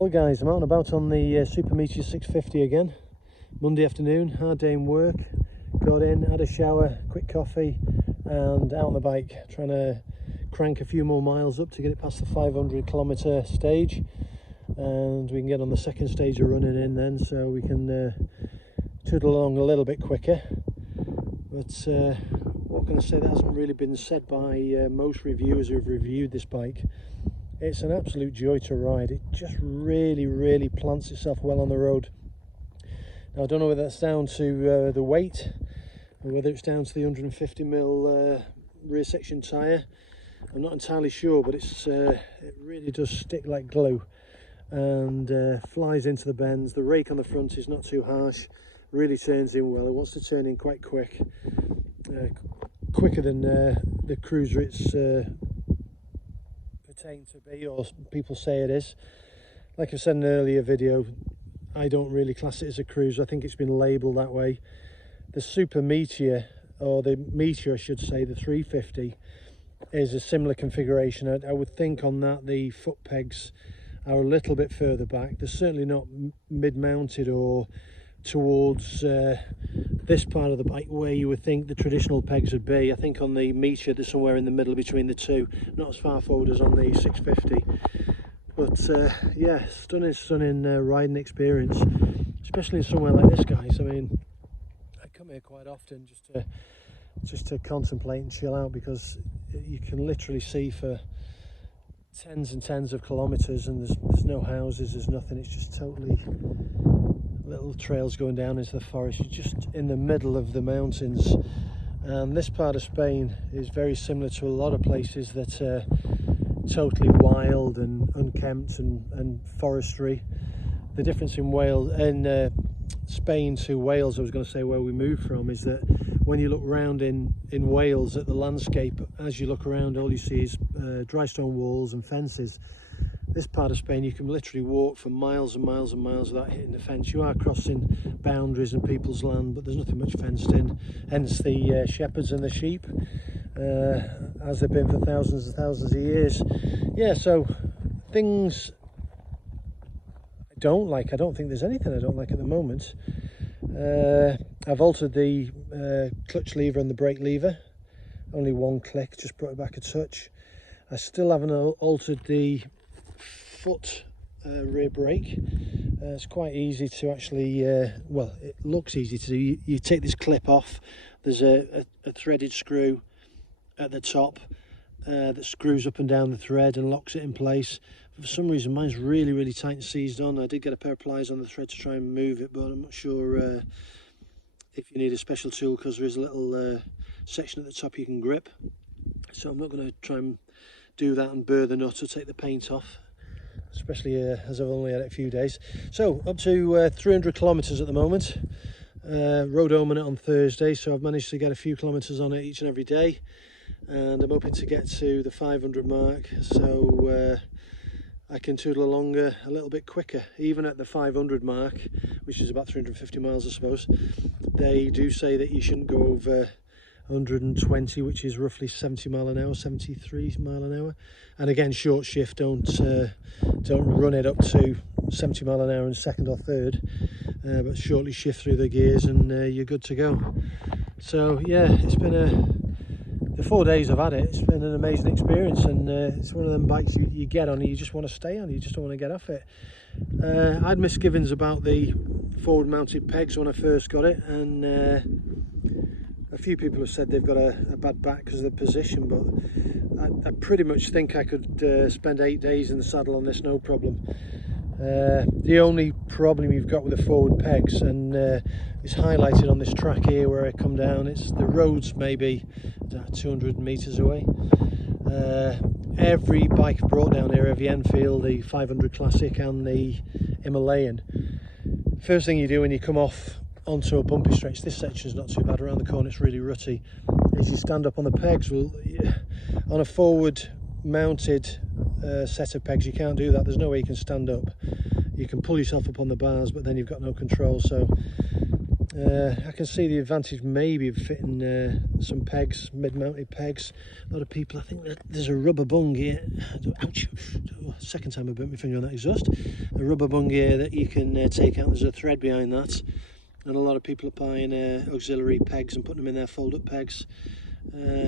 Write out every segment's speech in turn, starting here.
Well guys, I'm out and about on the Super Meteor 650 again. Monday afternoon, hard day in work. Got in, had a shower, quick coffee, and out on the bike, trying to crank a few more miles up to get it past the 500-kilometre stage, and we can get on the second stage of running in then, so we can toodle along a little bit quicker. But what can I say that hasn't really been said by most reviewers who've reviewed this bike? It's an absolute joy to ride. It just really plants itself well on the road. Now I don't know whether that's down to the weight or whether it's down to the 150mm rear section tyre. I'm not entirely sure, but it really does stick like glue and flies into the bends. The rake on the front is not too harsh, really turns in well. It wants to turn in quite quick, quicker than the cruiser it's to be, or people say it is. Like I said in an earlier video, I don't really class it as a cruiser. I think it's been labelled that way. The Super Meteor, or the Meteor I should say, the 350, is a similar configuration. I would think on that the foot pegs are a little bit further back. They're certainly not mid-mounted or towards this part of the bike where you would think the traditional pegs would be. I think on the Meteor they're somewhere in the middle between the two, not as far forward as on the 650. But yeah, stunning riding experience, especially in somewhere like this, guys. I mean, I come here quite often just to contemplate and chill out, because you can literally see for tens and tens of kilometres, and there's no houses, there's nothing. It's just totally little trails going down into the forest. You're just in the middle of the mountains, and this part of Spain is very similar to a lot of places that are totally wild and unkempt and forestry. The difference in Spain to Wales, I was going to say, where we moved from, is that when you look around in Wales at the landscape, as you look around, all you see is dry stone walls and fences. This part of Spain, you can literally walk for miles and miles and miles without hitting the fence. You are crossing boundaries and people's land, but there's nothing much fenced in. Hence the shepherds and the sheep, as they've been for thousands and thousands of years. Yeah, so things I don't like. I don't think there's anything I don't like at the moment. I've altered the clutch lever and the brake lever. Only one click, just brought it back a touch. I still haven't altered the foot rear brake. It's quite easy to actually, well, it looks easy to do. You take this clip off. There's a threaded screw at the top that screws up and down the thread and locks it in place. For some reason mine's really tight and seized on. I did get a pair of pliers on the thread to try and move it, but I'm not sure if you need a special tool, because there is a little section at the top you can grip. So I'm not going to try and do that and burr the nut or take the paint off, especially as I've only had it a few days. So up to 300 kilometres at the moment. Rode home on it on Thursday, so I've managed to get a few kilometres on it each and every day, and I'm hoping to get to the 500 mark, so I can toodle along a little bit quicker. Even at the 500 mark, which is about 350 miles I suppose, they do say that you shouldn't go over 120, which is roughly 70 mile an hour, 73 mile an hour. And again, short shift, don't run it up to 70 mile an hour in second or third, but shortly shift through the gears and you're good to go. So yeah, it's been the 4 days I've had it, it's been an amazing experience, and it's one of them bikes you get on and you just want to stay on, you just don't want to get off it. I had misgivings about the forward mounted pegs when I first got it, and a few people have said they've got a bad back because of the position, but I pretty much think I could spend 8 days in the saddle on this, no problem. The only problem you've got with the forward pegs, and it's highlighted on this track here where I come down, it's the roads maybe 200 metres away. Every bike I've brought down here, every Enfield, the 500 Classic and the Himalayan, first thing you do when you come off onto a bumpy stretch, this section is not too bad, around the corner it's really rutty, is you stand up on the pegs. Well, on a forward mounted set of pegs you can't do that. There's no way you can stand up. You can pull yourself up on the bars, but then you've got no control. So I can see the advantage maybe of fitting some pegs, mid-mounted pegs. A lot of people, I think that there's a rubber bung here. Ouch! Second time I burnt my finger on that exhaust. A rubber bung here that you can take out. There's a thread behind that, and a lot of people are buying auxiliary pegs and putting them in their fold-up pegs,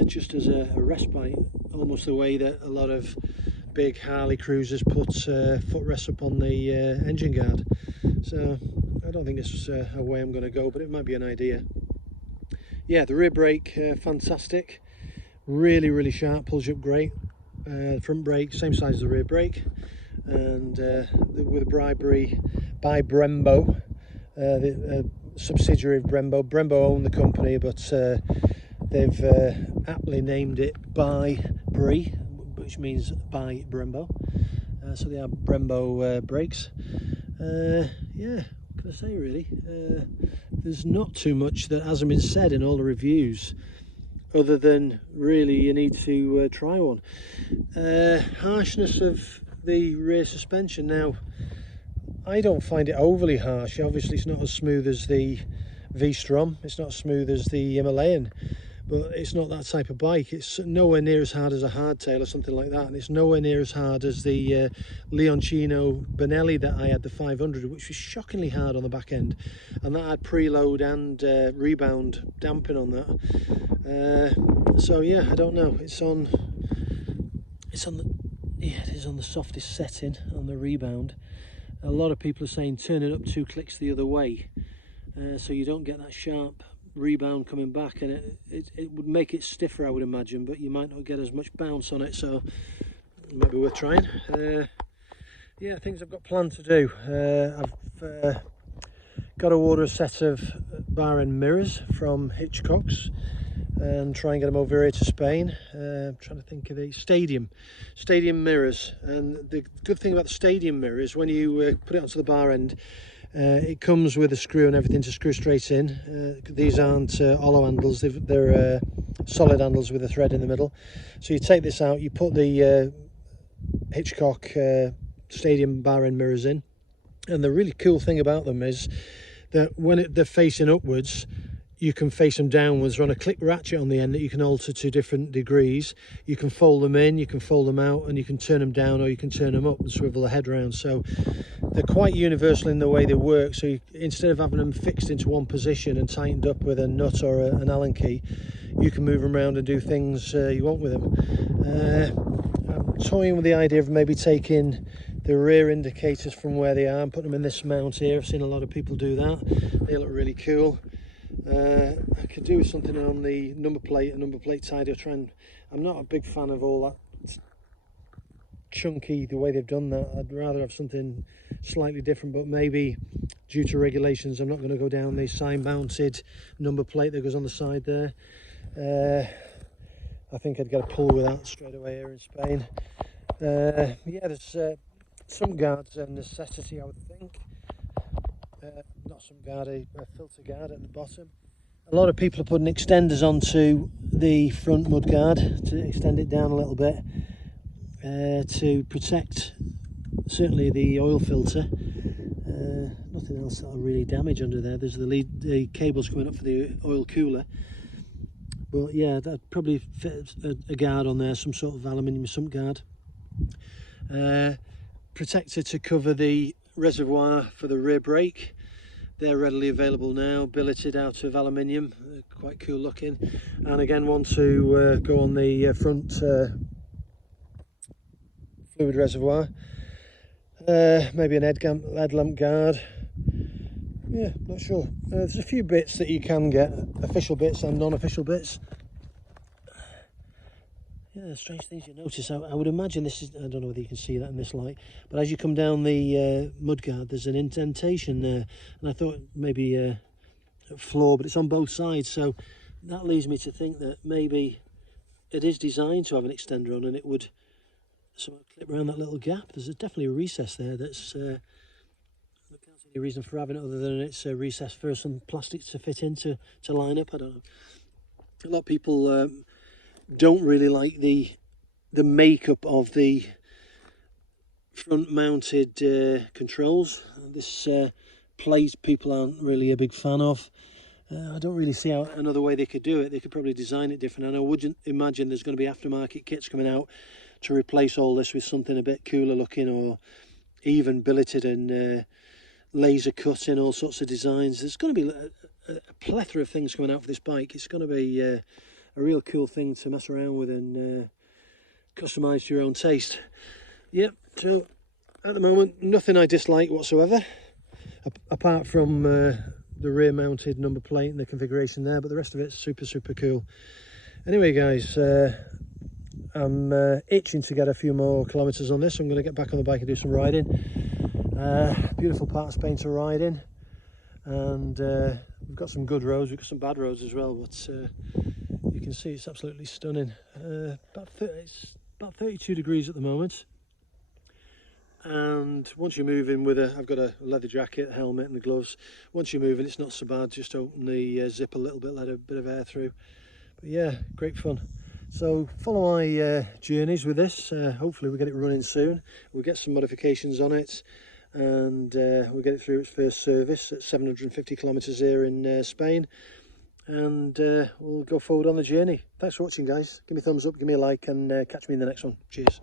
just as a respite, almost the way that a lot of big Harley cruisers put footrests up on the engine guard. So I don't think this is a way I'm going to go, but it might be an idea. Yeah, the rear brake, fantastic, really sharp, pulls you up great. Front brake, same size as the rear brake, and with a by Brembo, the subsidiary of Brembo. Brembo own the company, but they've aptly named it by Brie, which means by Brembo. So they are Brembo brakes. Yeah, what can I say really? There's not too much that hasn't been said in all the reviews, other than really you need to try one. Harshness of the rear suspension. Now, I don't find it overly harsh. Obviously it's not as smooth as the V-Strom, it's not as smooth as the Himalayan, but it's not that type of bike. It's nowhere near as hard as a hardtail or something like that, and it's nowhere near as hard as the Leoncino Benelli that I had, the 500, which was shockingly hard on the back end, and that had preload and rebound damping on that. So yeah, I don't know. It is on the softest setting on the Rebound. A lot of people are saying turn it up 2 clicks the other way, so you don't get that sharp rebound coming back, and it would make it stiffer, I would imagine, but you might not get as much bounce on it, so it might be worth trying. Yeah, things I've got planned to do. I've got to order a set of bar end mirrors from Hitchcock's and try and get them over here to Spain. I'm trying to think of the stadium mirrors, and the good thing about the stadium mirror is when you put it onto the bar end, it comes with a screw and everything to screw straight in. These aren't hollow handles, they're solid handles with a thread in the middle. So you take this out, you put the Hitchcock stadium bar end mirrors in, and the really cool thing about them is that when they're facing upwards, you can face them downwards. They're on a click ratchet on the end that you can alter to different degrees. You can fold them in, you can fold them out, and you can turn them down or you can turn them up and swivel the head around. So they're quite universal in the way they work. So instead of having them fixed into one position and tightened up with a nut or an Allen key, you can move them around and do things you want with them. I'm toying with the idea of maybe taking the rear indicators from where they are and putting them in this mount here. I've seen a lot of people do that. They look really cool. I could do with something on the number plate, a number plate tidy. I'm not a big fan of all that chunky, the way they've done that. I'd rather have something slightly different, but maybe due to regulations I'm not going to go down the sign mounted number plate that goes on the side there. I think I'd get a pull with that straight away here in Spain. Yeah, there's some guards a necessity, I would think. Not some guard, a filter guard at the bottom. A lot of people are putting extenders onto the front mudguard to extend it down a little bit to protect certainly the oil filter. Nothing else that'll really damage under there. There's the cables coming up for the oil cooler. But yeah, that'd probably fit a guard on there, some sort of aluminium sump guard. Protector to cover the reservoir for the rear brake. They're readily available now, billeted out of aluminium, quite cool looking. And again, one to go on the front fluid reservoir. Maybe an headlamp guard. Yeah, not sure. There's a few bits that you can get, official bits and non-official bits. Yeah, strange things you notice. I would imagine this is, I don't know whether you can see that in this light, but as you come down the mudguard, there's an indentation there, and I thought maybe a floor, but it's on both sides, so that leads me to think that maybe it is designed to have an extender on, and it would sort of clip around that little gap. There's definitely a recess there that's, I can't see any reason for having it other than it's a recess for some plastic to fit in to line up. I don't know. A lot of people don't really like the makeup of the front mounted controls. This plate people aren't really a big fan of. I don't really see how another way they could do it. They could probably design it different, and I wouldn't imagine there's going to be aftermarket kits coming out to replace all this with something a bit cooler looking, or even billeted and laser cut in all sorts of designs. There's going to be a plethora of things coming out for this bike. It's going to be a real cool thing to mess around with and customise to your own taste. Yep, so at the moment nothing I dislike whatsoever, apart from the rear mounted number plate and the configuration there, but the rest of it's super cool. Anyway guys, I'm itching to get a few more kilometres on this. I'm going to get back on the bike and do some riding. Beautiful part of Spain to ride in, and we've got some good roads, we've got some bad roads as well, but you can see it's absolutely stunning. It's about 32 degrees at the moment, and once you're moving with I've got a leather jacket, helmet and the gloves. Once you're moving it's not so bad, just open the zip a little bit, let a bit of air through. But yeah, great fun. So follow my journeys with this. Hopefully we'll get it running soon. We'll get some modifications on it, and we'll get it through its first service at 750 kilometers here in Spain, and we'll go forward on the journey. Thanks for watching guys. Give me a thumbs up, give me a like, and catch me in the next one. Cheers.